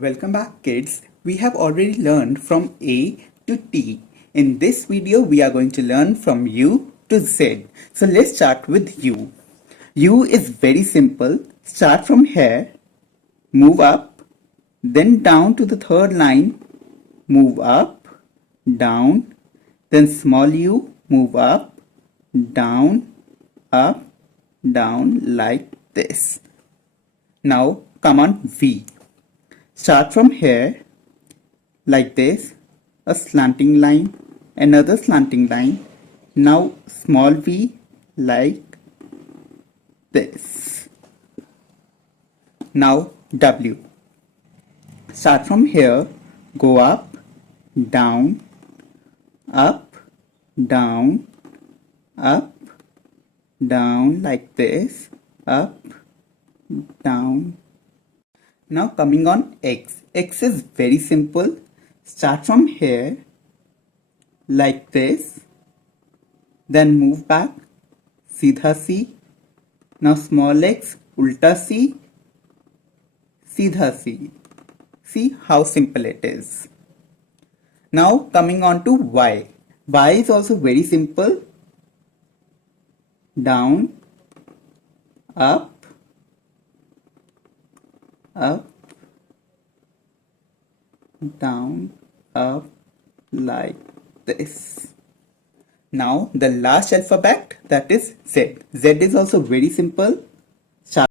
Welcome back kids. We have already learned from A to T. In this video we are going to learn from U to Z. So let's start with U. U is very simple. Start from here, move up, then down to the third line, move up, down, then small u, move up, down, like this. Now come on V. Start from here like this, a slanting line, another slanting line, now small v like this. Now W. Start from here, go up, down, down, like this, up, down. Now coming on X. X is very simple. Start from here like this. Then move back. Seedha C. Now small x. Ulta C. Seedha C. See how simple it is. Now coming on to Y. Y is also very simple. Down. Up, down, up, like this. Now the last alphabet, that is Z. Z is also very simple.